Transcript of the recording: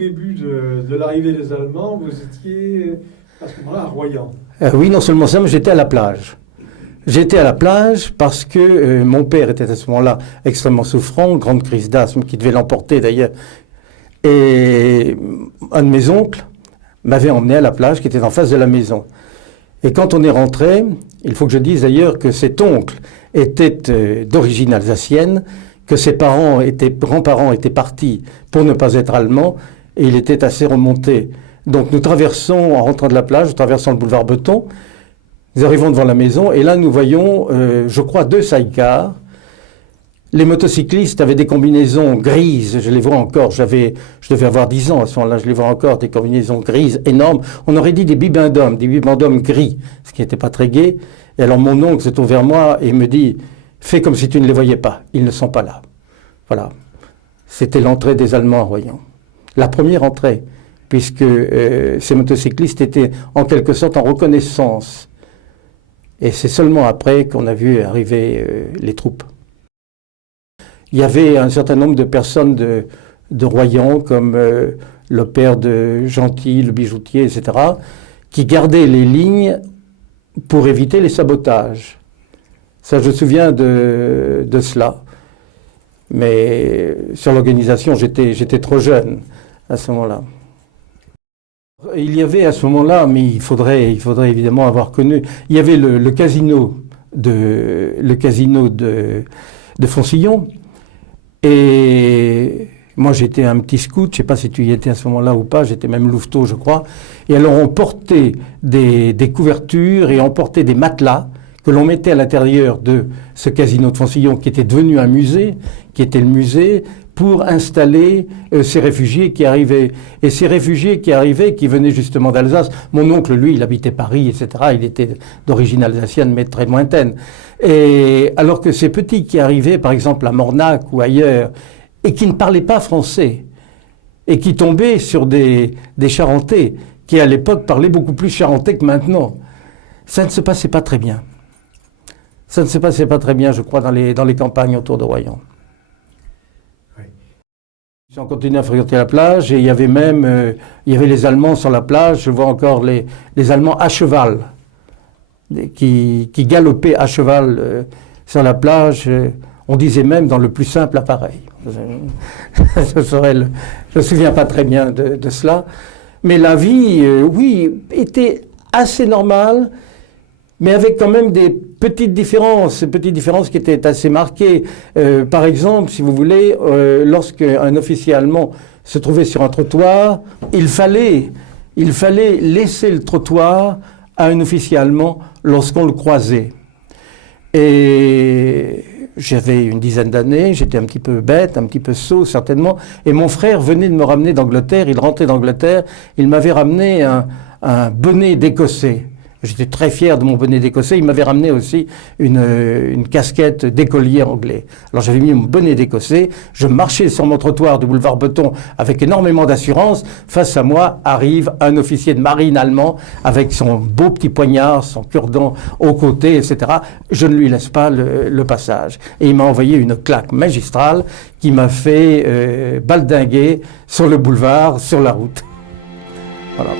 début de l'arrivée des Allemands, vous étiez à ce moment-là à Royan. Oui, non seulement ça, mais j'étais à la plage. J'étais à la plage parce que mon père était à ce moment-là extrêmement souffrant, grande crise d'asthme qui devait l'emporter d'ailleurs. Et un de mes oncles m'avait emmené à la plage qui était en face de la maison. Et quand on est rentré, il faut que je dise d'ailleurs que cet oncle était d'origine alsacienne, que ses grands-parents étaient partis pour ne pas être allemands, et il était assez remonté. Donc nous traversons, en rentrant de la plage, nous traversons le boulevard Beton, nous arrivons devant la maison, et là nous voyons, je crois, 2 sidecars. Les motocyclistes avaient des combinaisons grises, je les vois encore, je devais avoir 10 ans à ce moment-là, je les vois encore, des combinaisons grises énormes. On aurait dit des bibendums gris, ce qui n'était pas très gai. Et alors mon oncle se tourne vers moi et me dit « Fais comme si tu ne les voyais pas, ils ne sont pas là. » Voilà, c'était l'entrée des Allemands à Royan. La première entrée, puisque ces motocyclistes étaient en quelque sorte en reconnaissance. Et c'est seulement après qu'on a vu arriver les troupes. Il y avait un certain nombre de personnes de Royan, comme le père de Gentil, le bijoutier, etc., qui gardaient les lignes pour éviter les sabotages. Ça, je me souviens de cela. Mais sur l'organisation, j'étais trop jeune à ce moment-là. Il y avait à ce moment-là, mais il faudrait évidemment avoir connu, il y avait le casino de Foncillon. Et moi, j'étais un petit scout, je ne sais pas si tu y étais à ce moment-là ou pas, j'étais même louveteau, je crois. Et alors, on portait des couvertures et on portait des matelas que l'on mettait à l'intérieur de ce casino de Foncillon, qui était devenu un musée, qui était le musée, pour installer ces réfugiés qui arrivaient. Et ces réfugiés qui arrivaient, qui venaient justement d'Alsace, mon oncle, lui, il habitait Paris, etc., il était d'origine alsacienne, mais très lointaine. Et alors que ces petits qui arrivaient, par exemple à Mornac ou ailleurs, et qui ne parlaient pas français, et qui tombaient sur des Charentais, qui à l'époque parlaient beaucoup plus charentais que maintenant, ça ne se passait pas très bien. Ça ne se passait pas très bien, je crois, dans les campagnes autour de Royan. Oui. On continuait à fréquenter la plage, et il y avait même les Allemands sur la plage, je vois encore les Allemands à cheval, qui galopaient à cheval sur la plage, on disait même dans le plus simple appareil. Je ne me souviens pas très bien de cela, mais la vie, oui, était assez normale, mais avec quand même des petites différences qui étaient assez marquées. Par exemple, si vous voulez, lorsque un officier allemand se trouvait sur un trottoir, il fallait laisser le trottoir à un officier allemand lorsqu'on le croisait. Et j'avais une dizaine d'années, j'étais un petit peu bête, un petit peu sot certainement, et mon frère venait de me ramener d'Angleterre, il rentrait d'Angleterre, il m'avait ramené un bonnet d'Écossais. J'étais très fier de mon bonnet d'Écossais. Il m'avait ramené aussi une casquette d'écolier anglais. Alors j'avais mis mon bonnet d'Écossais. Je marchais sur mon trottoir du boulevard Beton avec énormément d'assurance. Face à moi arrive un officier de marine allemand avec son beau petit poignard, son cure-dent au côté, etc. Je ne lui laisse pas le passage. Et il m'a envoyé une claque magistrale qui m'a fait baldinguer sur le boulevard, sur la route. Voilà.